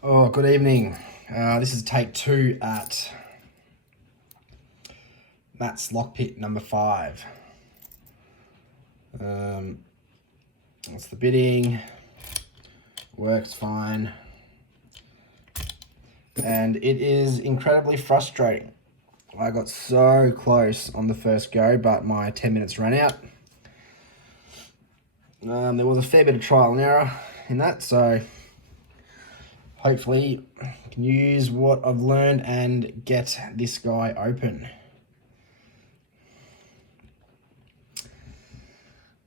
Oh, good evening. This is take two at Matt's Lockpit number 5. That's the bidding. Works fine. And it is incredibly frustrating. I got so close on the first go, but my 10 minutes ran out. There was a fair bit of trial and error in that, so hopefully I can use what I've learned and get this guy open.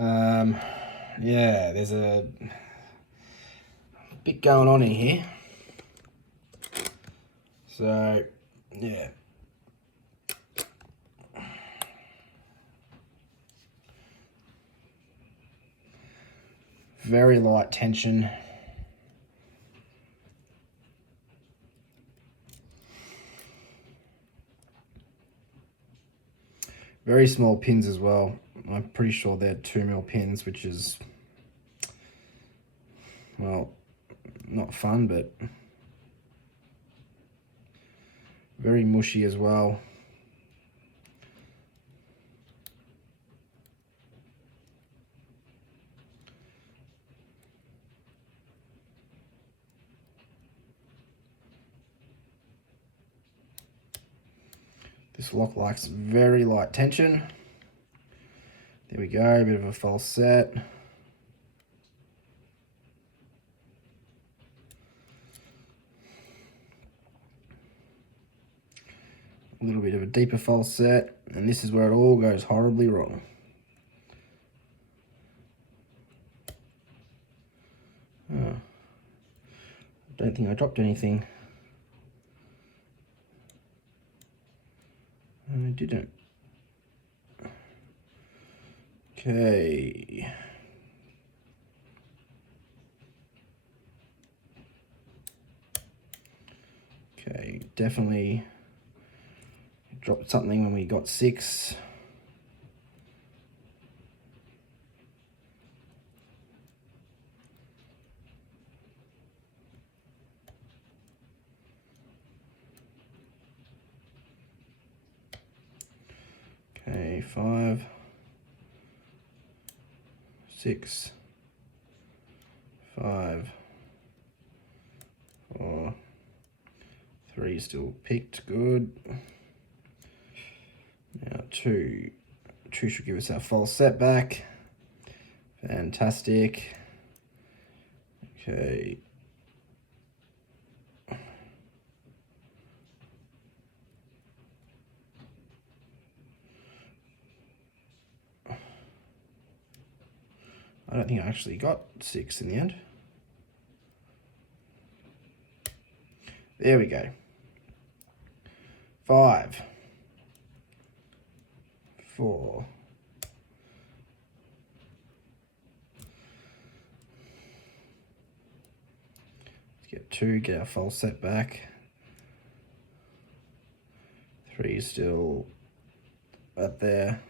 Yeah, there's a bit going on in here. So, yeah. Very light tension. Very small pins as well. I'm pretty sure they're 2mm pins, which is, well, not fun, but very mushy as well. This lock likes very light tension. There we go, a bit of a false set. A little bit of a deeper false set, and this is where it all goes horribly wrong. Oh, I don't think I dropped anything. I didn't. Okay. Okay, definitely dropped something when we got 6. Okay, 5, 6, 5, 4, 3 still picked, good. Now 2 should give us our false set back. Fantastic. Okay. I don't think I actually got 6 in the end. There we go. 5, 4, let's get 2, get our false set back. 3 is still up there.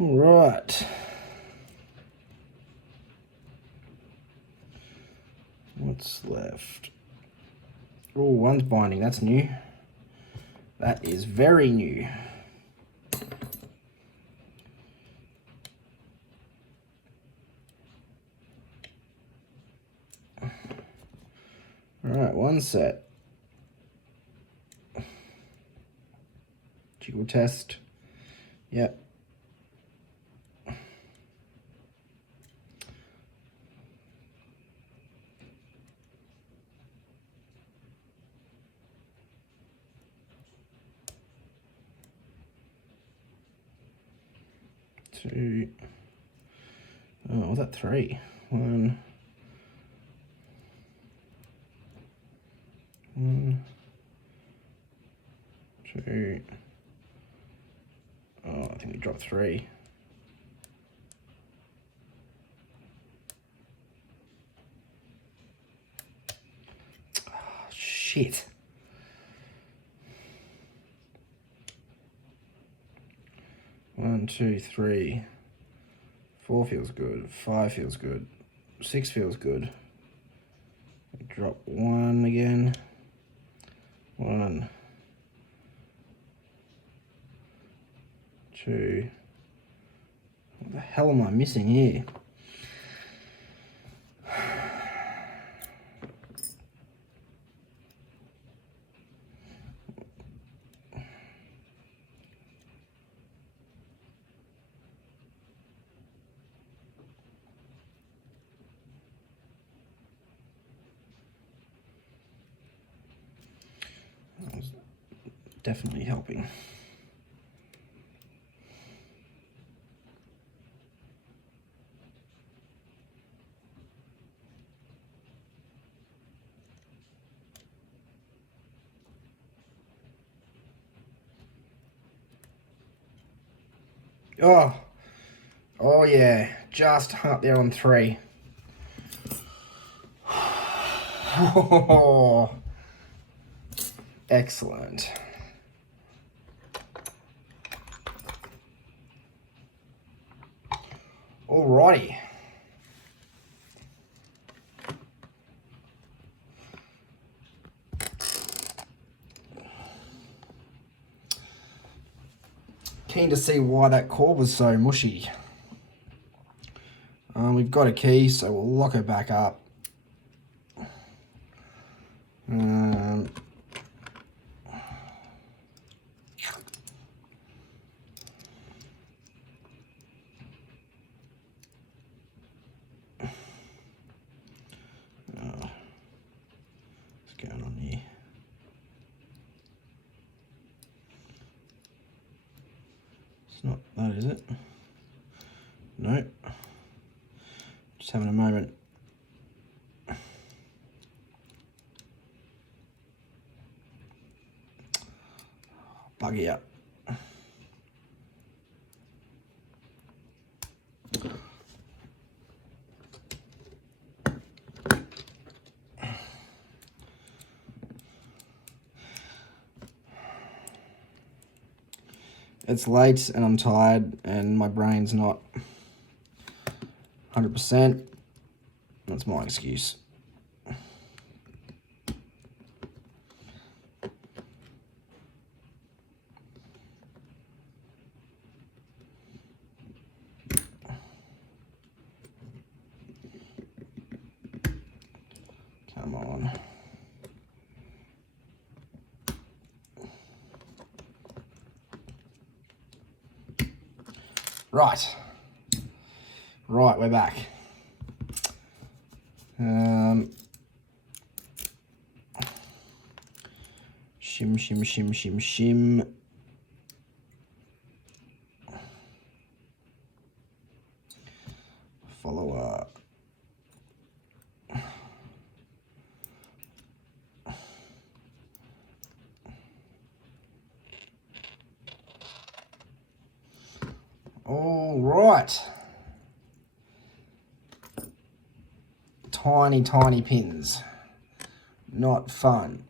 All right. What's left? Oh, one's binding. That's new. That is very new. All right, one set. Jiggle test. Yep. 2. Oh, was that 3? 1. 1, 2. Oh, I think we dropped 3. Oh, shit. 1, 2, 3. 4 feels good. 5 feels good. 6 feels good. Drop 1 again. 1, 2. What the hell am I missing here? That was definitely helping. Oh yeah, just hung up there on 3. Oh, excellent. Alrighty. Keen to see why that core was so mushy. We've got a key, so we'll lock her back up. What's going on here? It's not that, is it? No. Just having a moment. Buggy up. It's late and I'm tired and my brain's not 100%. That's my excuse. Come on. Right. Right, we're back. Shim, shim, shim, shim, shim. Follower. All right. Tiny, tiny pins. Not fun.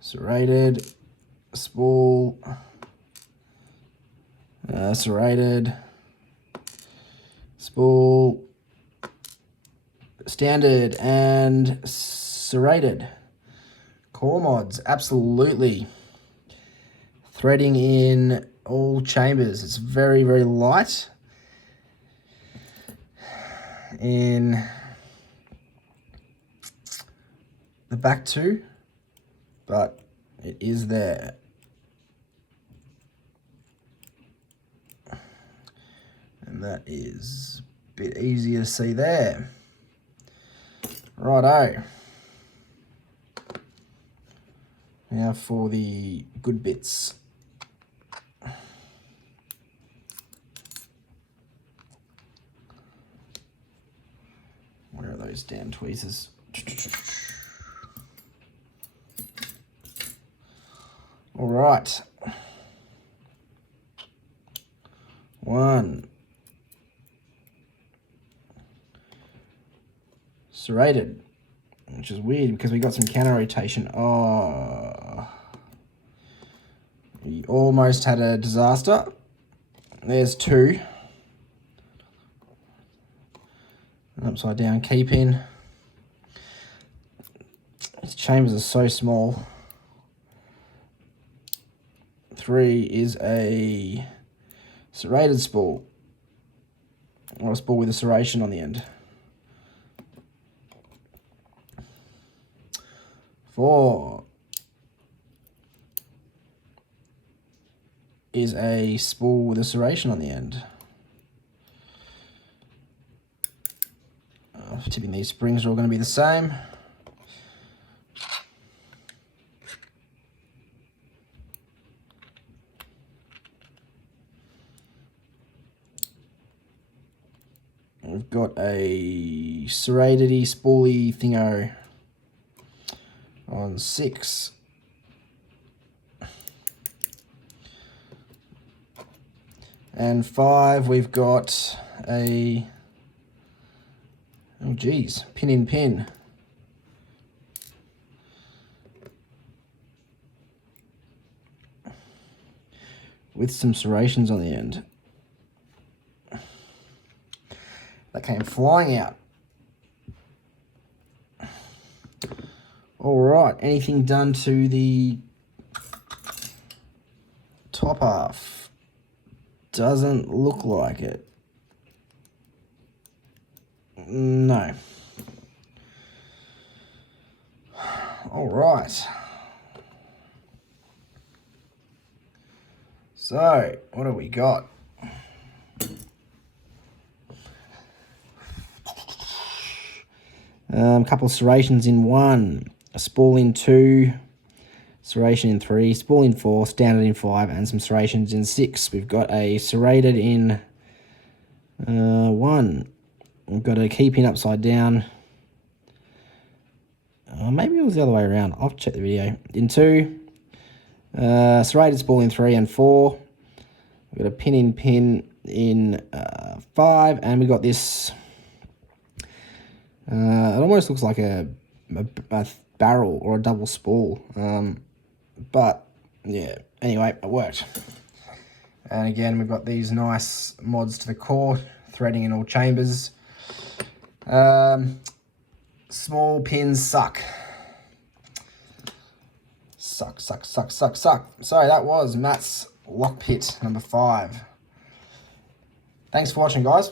Serrated. Spool. Serrated. Spool. Standard and serrated. Core mods, absolutely. Threading in all chambers. It's very, very light in the back two, but it is there. And that is a bit easier to see there. Righto. Now for the good bits. Where are those damn tweezers? All right. 1. Serrated, which is weird because we got some counter rotation. Oh, we almost had a disaster. There's 2. An upside down keep-in. These chambers are so small. 3 is a serrated spool, or a spool with a serration on the end. 4 is a spool with a serration on the end. Tipping these springs are all going to be the same. We've got a serrated-y, spoolie thingo on 6. And 5, we've got a, oh geez, pin in pin. With some serrations on the end. That came flying out. All right, anything done to the top half? Doesn't look like it. No. All right. So, what have we got? A couple of serrations in 1, a spool in 2, serration in 3, spool in 4, standard in 5, and some serrations in 6. We've got a serrated in 1. We've got a keep-in upside down. Maybe it was the other way around. I'll check the video. In 2, serrated spool in 3 and 4. We've got a pin in pin in 5, and we got this. It almost looks like a barrel or a double spool, but yeah, anyway, it worked. And again, we've got these nice mods to the core, threading in all chambers. Small pins suck. Suck. So that was Matt's Lock Pit number 5. Thanks for watching, guys.